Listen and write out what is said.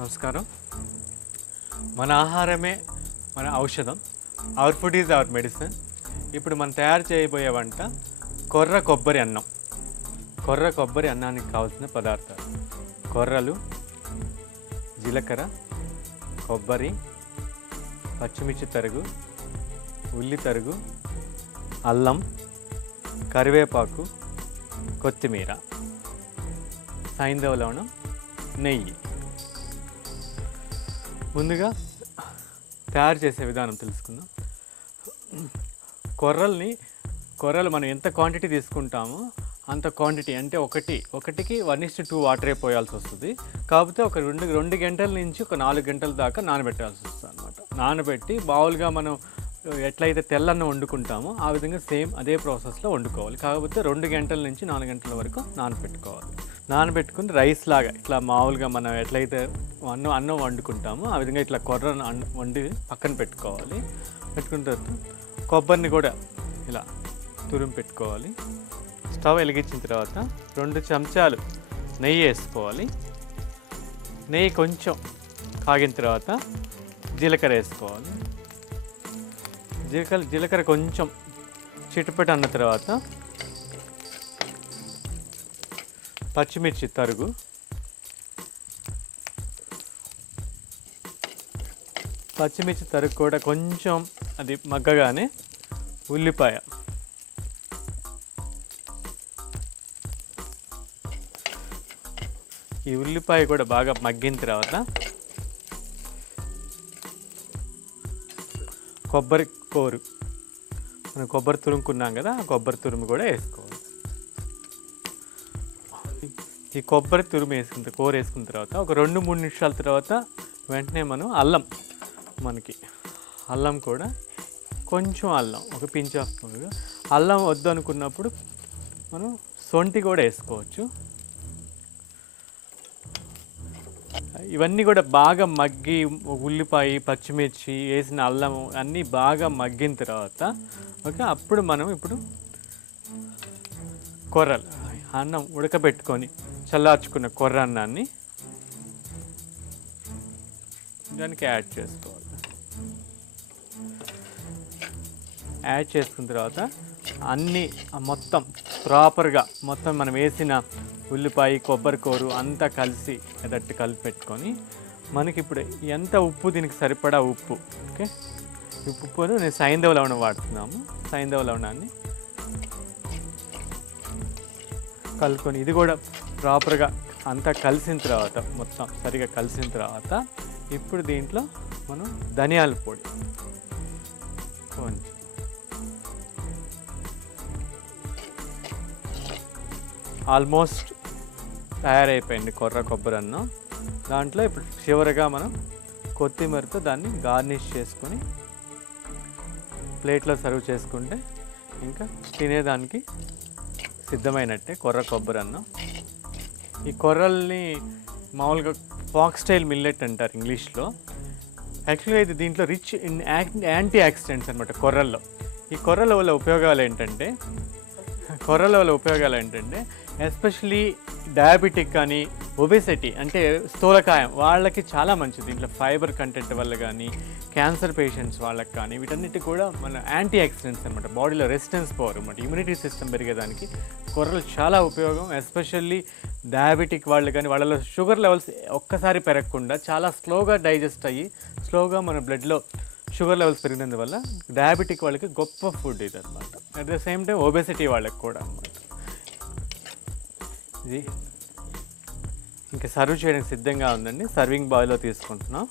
నమస్కారం. మన ఆహారమే మన ఔషధం. Our food is our medicine. ఇప్పుడు మనం తయారు చేయబోయే వంట కొర్ర కొబ్బరి అన్నం. కొర్ర కొబ్బరి అన్నానికి కావాల్సిన పదార్థాలు: కొర్రలు, జీలకర్ర, కొబ్బరి, పచ్చిమిర్చి తరుగు, ఉల్లి తరుగు, అల్లం, కరివేపాకు, కొత్తిమీర, సైంధవ లవణం, నెయ్యి. ముందుగా తయారు చేసే విధానం తెలుసుకుందాం. కొర్రలు మనం ఎంత క్వాంటిటీ తీసుకుంటామో అంత క్వాంటిటీ, అంటే ఒకటికి 1:2 వాటరే పోయాల్సి వస్తుంది. కాకపోతే ఒక 2 గంటల నుంచి ఒక 4 గంటల దాకా నానబెట్టాల్సి వస్తుంది అనమాట. నానబెట్టి బావులుగా మనం ఎట్లయితే తెల్లన్నం వండుకుంటామో ఆ విధంగా సేమ్ అదే ప్రాసెస్లో వండుకోవాలి. కాకపోతే 2 గంటల నుంచి 4 గంటల వరకు నానబెట్టుకోవాలి. నానబెట్టుకుని రైస్ లాగా ఇట్లా మామూలుగా మనం ఎట్లయితే అన్నం వండుకుంటామో ఆ విధంగా ఇట్లా కొర్రను వండి పక్కన పెట్టుకోవాలి. పెట్టుకున్న తర్వాత కొబ్బరిని కూడా ఇలా తురిమి పెట్టుకోవాలి. స్టవ్ వెలిగించిన తర్వాత 2 చెంచాలు నెయ్యి వేసుకోవాలి. నెయ్యి కొంచెం కాగిన తర్వాత జీలకర్ర వేసుకోవాలి. జీలకర్ర కొంచెం చిటపట అన్న తర్వాత పచ్చిమిర్చి తరుగు, కూడా కొంచెం అది మగ్గగానే ఉల్లిపాయ, ఈ ఉల్లిపాయ కూడా బాగా మగ్గిన తర్వాత కొబ్బరి కూరు, మనం కొబ్బరి తురుముకున్నాం కదా, ఆ కొబ్బరి తురుము కూడా వేసుకోవాలి. ఈ కొబ్బరి తురుము కూర వేసుకున్న తర్వాత ఒక 2-3 నిమిషాల తర్వాత వెంటనే మనం అల్లం కూడా కొంచెం ఒక పించ్ ఆఫ్ అల్లం వద్దు అనుకున్నప్పుడు మనం సొంటి కూడా వేసుకోవచ్చు. ఇవన్నీ కూడా బాగా మగ్గి ఉల్లిపాయ, పచ్చిమిర్చి వేసిన అల్లం అన్నీ బాగా మగ్గిన తర్వాత అప్పుడు మనం కొర్రలు అన్నం ఉడకబెట్టుకొని చల్లార్చుకున్న కొర్ర అన్నాన్ని దానికి యాడ్ చేసుకోవాలి. యాడ్ చేసుకున్న తర్వాత అన్నీ మొత్తం ప్రాపర్గా మనం వేసిన ఉల్లిపాయ, కొబ్బరి కూర అంతా కలిసి కలిపి పెట్టుకొని మనకి ఇప్పుడు ఎంత ఉప్పు, దీనికి సరిపడా ఉప్పు. ఓకే, ఉప్పును నేను సైంధవ లవణం వాడుతున్నాము. సైంధవ లవణాన్ని కలుపుకొని ఇది కూడా ప్రాపర్గా అంతా కలిసిన తర్వాత, మొత్తం సరిగా కలిసిన తర్వాత ఇప్పుడు దీంట్లో మనం ధనియాల పొడి కొంచెం, ఆల్మోస్ట్ తయారైపోయింది కొర్ర కొబ్బరి అన్నం. దాంట్లో ఇప్పుడు చివరిగా మనం కొత్తిమీరతో దాన్ని గార్నిష్ చేసుకొని ప్లేట్లో సర్వ్ చేసుకుంటే ఇంకా తినేదానికి సిద్ధమైనట్టే కొర్ర కొబ్బరి అన్నం. ఈ కొర్రల్ని మామూలుగా ఫాక్స్టైల్ మిల్లెట్ అంటారు ఇంగ్లీష్లో. యాక్చువల్గా ఇది దీంట్లో రిచ్ ఇన్ యాంటీ ఆక్సిడెంట్స్ అనమాట కొర్రల్లో. ఈ కొర్రల వల్ల ఉపయోగాలు ఏంటంటే ఎస్పెషలీ డయాబెటిక్ కానీ ఒబెసిటీ అంటే స్థూలకాయం వాళ్ళకి చాలా మంచిది. దీంట్లో ఫైబర్ కంటెంట్ వల్ల కానీ, క్యాన్సర్ పేషెంట్స్ వాళ్ళకి కానీ, వీటన్నిటికి కూడా మన యాంటీ ఆక్సిడెంట్స్ అనమాట. బాడీలో రెసిస్టెన్స్ పవర్ అనమాట, ఇమ్యూనిటీ సిస్టమ్ పెరిగేదానికి కొర్రలు చాలా ఉపయోగం. ఎస్పెషల్లీ డయాబెటిక్ వాళ్ళు కానీ, వాళ్ళలో షుగర్ లెవెల్స్ ఒక్కసారి పెరగకుండా చాలా స్లోగా డైజెస్ట్ అయ్యి స్లోగా మన బ్లడ్లో షుగర్ లెవెల్స్ పెరిగినందువల్ల డయాబెటిక్ వాళ్ళకి గొప్ప ఫుడ్ ఇది అనమాట. At the same time obesity వాళ్ళకి కూడా అనమాట. ఇది ఇంకా సర్వ్ చేయడానికి సిద్ధంగా ఉందండి. సర్వింగ్ బౌల్లో తీసుకుంటున్నాం.